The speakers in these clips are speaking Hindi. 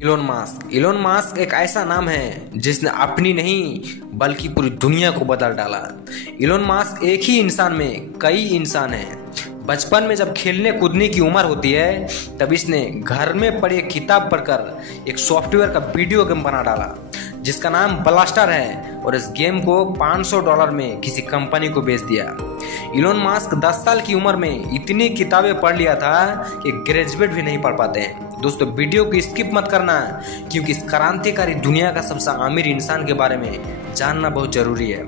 इलोन मास्क एक ऐसा नाम है जिसने अपनी नहीं बल्कि पूरी दुनिया को बदल डाला। इलोन मास्क एक ही इंसान में कई इंसान हैं। बचपन में जब खेलने कूदने की उम्र होती है तब इसने घर में पढ़ी एक किताब पढ़कर एक सॉफ्टवेयर का वीडियो गेम बना डाला जिसका नाम ब्लास्टर है और इस गेम को $500 में किसी कंपनी को बेच दिया। इलोन मास्क 10 साल की उम्र में इतनी किताबें पढ़ लिया था कि ग्रेजुएट भी नहीं पढ़ पाते हैं। दोस्तों वीडियो को स्किप मत करना क्योंकि इस क्रांतिकारी दुनिया का सबसे अमीर इंसान के बारे में जानना बहुत जरूरी है।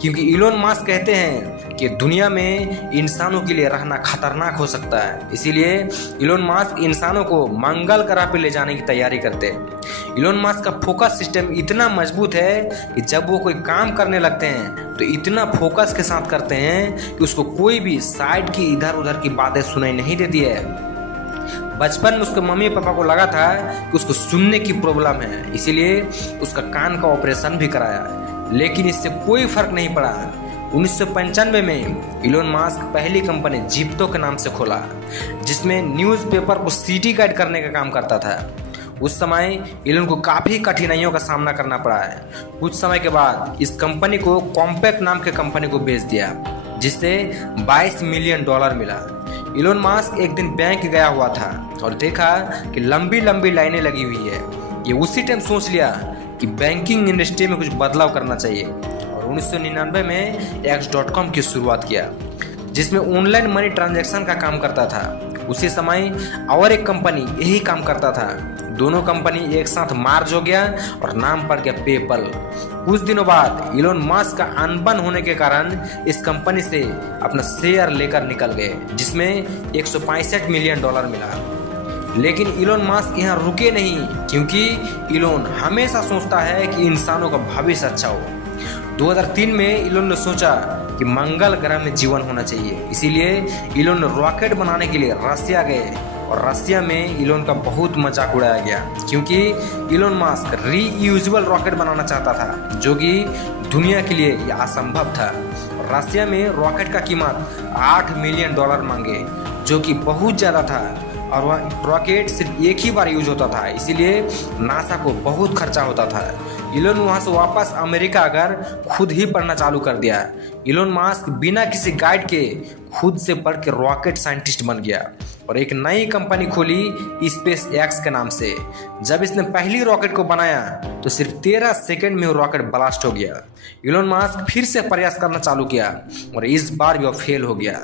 क्योंकि इलोन मास्क कहते हैं कि दुनिया में इंसानों के लिए रहना खतरनाक हो सकता है, इसीलिए इलोन मास्क इंसानों को मंगल ग्रह पर ले जाने की तैयारी करते हैं। इलोन मास्क का फोकस सिस्टम इतना मजबूत है कि जब वो कोई काम करने लगते हैं तो इतना फोकस के साथ करते हैं कि उसको कोई भी साइड की इधर उधर की बातें सुनाई नहीं देती है। बचपन में उसके मम्मी पापा को लगा था कि उसको सुनने की प्रॉब्लम है, इसीलिए उसका कान का ऑपरेशन भी कराया, लेकिन इससे कोई फर्क नहीं पड़ा। 1995 में इलोन मास्क पहली कंपनी जिप्टो के नाम से खोला जिसमें न्यूज़पेपर को सिटी गाइड करने का काम करता था। उस समय इलोन को काफ़ी कठिनाइयों का सामना करना पड़ा है। कुछ समय के बाद इस कंपनी को कॉम्पैक्ट नाम के कंपनी को बेच दिया जिससे $22 मिलियन मिला। इलोन मास्क एक दिन बैंक गया हुआ था और देखा कि लंबी लंबी लाइनें लगी हुई है। ये उसी टाइम सोच लिया कि बैंकिंग इंडस्ट्री में कुछ बदलाव करना चाहिए और 1999 में X.com की शुरुआत किया जिसमें ऑनलाइन मनी ट्रांजैक्शन का काम करता था। उसी समय और एक कंपनी यही काम करता था। दोनों कंपनी एक साथ मार्ज हो गया और नाम पड़ गया पेपल। कुछ दिनों बाद इलोन मास्क का अनबन होने के कारण इस कंपनी से अपना शेयर लेकर निकल गए जिसमें $165 मिलियन मिला। लेकिन इलोन मास्क यहाँ रुके नहीं क्योंकि इलोन हमेशा सोचता है कि इंसानों का भविष्य अच्छा हो। 2003 में इलोन ने सोचा कि मंगल ग्रह में जीवन होना चाहिए, इसीलिए इलोन ने रॉकेट बनाने के लिए रसिया गए और रसिया में इलोन का बहुत मजाक उड़ाया गया क्योंकि इलोन मास्क रीयूजेबल रॉकेट बनाना चाहता था जो कि दुनिया के लिए यह असंभव था। रसिया में रॉकेट का कीमत $8 मिलियन मांगे जो कि बहुत ज़्यादा था और वह रॉकेट सिर्फ एक ही बार यूज होता था, इसीलिए नासा को बहुत खर्चा होता था। इलोन वहाँ से वापस अमेरिका आकर खुद ही पढ़ना चालू कर दिया। इलोन मास्क बिना किसी गाइड के खुद से पढ़ के रॉकेट साइंटिस्ट बन गया और एक नई कंपनी खोली स्पेस एक्स के नाम से। जब इसने पहली रॉकेट को बनाया तो सिर्फ 13 सेकंड में वो रॉकेट ब्लास्ट हो गया। इलोन मास्क फिर से प्रयास करना चालू किया और इस बार भी वो फेल हो गया।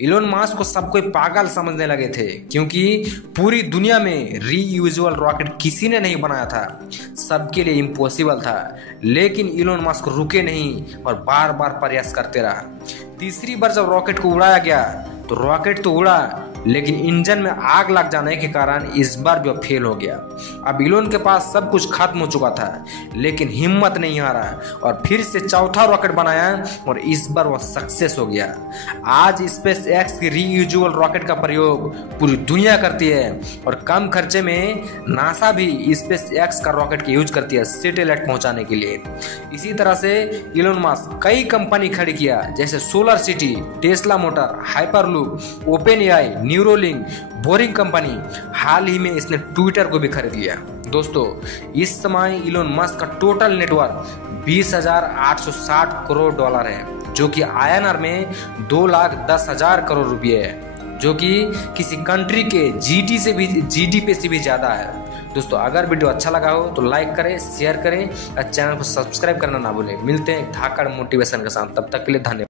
इलोन मास्क को सब कोई पागल समझने लगे थे क्योंकि पूरी दुनिया में रीयूजेबल रॉकेट किसी ने नहीं बनाया था, सबके लिए इम्पॉसिबल था। लेकिन इलोन मास्क रुके नहीं और बार बार प्रयास करते रहा। तीसरी बार जब रॉकेट को उड़ाया गया तो रॉकेट तो उड़ा लेकिन इंजन में आग लग जाने के कारण इस बार भी फेल हो गया। अब इलोन के पास सब कुछ खत्म हो चुका था लेकिन हिम्मत नहीं हारा और फिर से चौथा रॉकेट बनाया और इस बार वह सक्सेस हो गया। आज स्पेस एक्स की रीयूजेबल रॉकेट का प्रयोग पूरी दुनिया करती है और कम खर्चे में नासा भी स्पेस एक्स का रॉकेट का यूज करती है सैटेलाइट पहुंचाने के लिए। इसी तरह से इलोन मास्क कई कंपनी खड़ी किया जैसे Solar City, Tesla Motor, Hyperloop, OpenAI, Neuralink, Boring Company. हाल ही में इसने ट्विटर को भी खरीद लिया। दोस्तों इस समय इलोन मस्क का टोटल नेटवर्क $20,860 करोड़ है जो कि INR में 2,10,000 करोड़ रुपये है जो कि किसी कंट्री के GDP से भी ज्यादा है। दोस्तों अगर वीडियो अच्छा लगा हो तो लाइक करें, शेयर करें और चैनल को सब्सक्राइब करना ना भूलें। मिलते हैं धाकड़ मोटिवेशन के साथ, तब तक के लिए धन्यवाद।